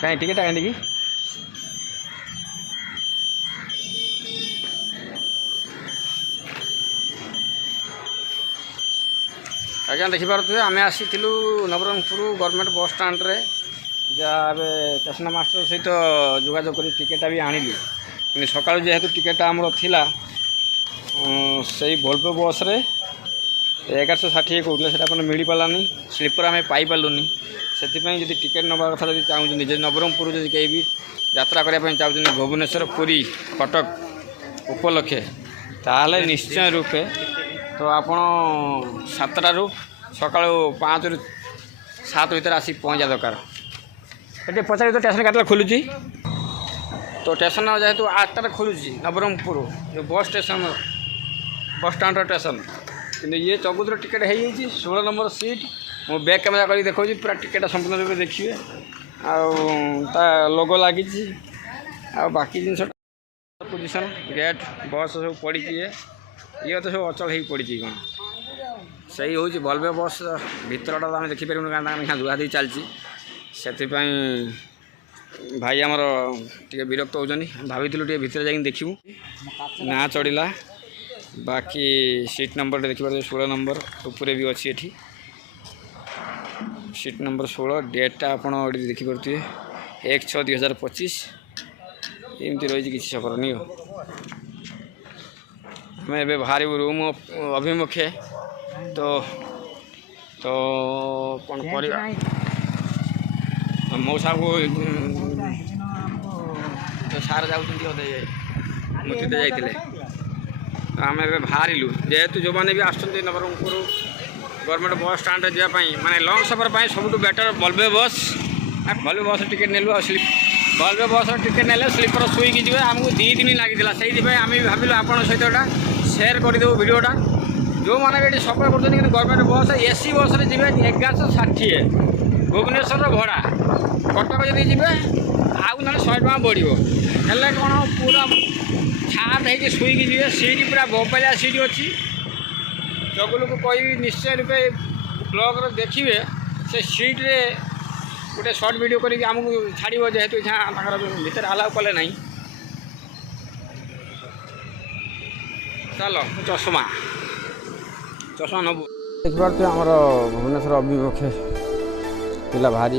कहीं टिकेट कि आज्ञा देखिपे आम आसी नवरंगपुर गवर्नमेंट बस स्टाण्ड रे जहाँ स्टेशन मास्टर सहित जोगाजोग कर टिकेटा भी आणिलु कि सका जेहेतु टिकेटा आमर थिला से भोल्वो बस रे 1160 कहते से मिल पारानी स्लीपर आम पाइलुनी से जब टिकेट नवा कथा जब चाहूँ निजे नवरंगपुर जब कहीं भी यात्रा करने चाहते भुवनेश्वर पुरी कटक उपलक्षे ताहले निश्चय रूपे तो आपण 7टारू सका 5 ରୁ 7 भितर आसी पहुँचा दरकार ये पचार तो स्टेशन केटा खोलुची तो स्टेशन जेहेतु 8टार खोलुची नवरंगपुर जो bus station bus stand station कि ये 14 टिकेट हो 16 नंबर सीट मो बैक कैमेरा कर देखा पूरा टिकेट संपूर्ण रूप देखिए आ लोगो लगी बाकी जिन पोजिशन गेट बस सब पड़ी ये तो सब अचल हो पड़ी कौन सही हूँ भोल्वो बस भितरटा आम देखिपर क्या धुआधी चलती से भाई आमर टे विरक्त होनी भाई टे भितर जा देखू ना चढ़ला बाकी सीट नंबर देखिए 16 नंबर उपरे भी अच्छी एठी सीट नंबर 16 डेटा आपड़ देखिपे 1/6/2025 एमती रही किसी सफर नहीं हो आम ए बाहर रूम अभिमुखे तो तो कौन कर मौसा को सार जाते मुक्ति जाते आम ए बाहरलु जेहेतु जो मैंने भी आसुँच नवरंगपुर गवर्नमेंट बस स्टाण्ड जावाई माने लंग सफर पर सब बेटर भोल्वो बस टिकेट नेलु भोल्वो बस टिकेट नेले स्लीपर शुईकी जी आमको 2 दिन लगी से आम भी भाविलु आप सहित सेयार करदेव भिडटा जो मैंने ये सफर कर गवर्नमेंट बस एसी बस जी 1160 भुवनेश्वर भड़ा कटक जब जी आउ ना 100 टका बढ़ो हेल्ले कौन पूरा छाट हो शुईकी जी सीट पूरा बोबालिया सीट अच्छी जगलू को कह निश्चय रूपे ब्लॉग देखिए से सीट रे गोटे सर्ट वीडियो करके आमको छाड़ जेहेतु यहाँ भीतर आलाउ कले ना चलो चषमा नबू देखिए आमर भुवनेश्वर अभिमुखे पिला बाहरी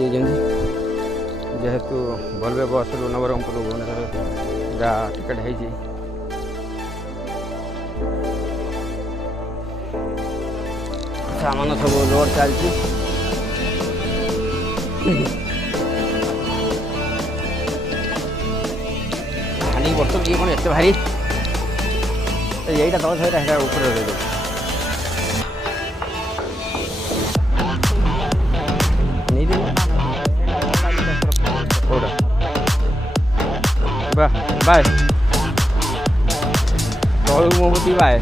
जेहेतु भोल्वो बस नवरंगपुर भुवनेश्वर जहाँ टिकेट है सामान सब लोड चलती हानि बर्तन ये कौन एत भारी यही दस है ऊपर बाय तलू मोमती बाय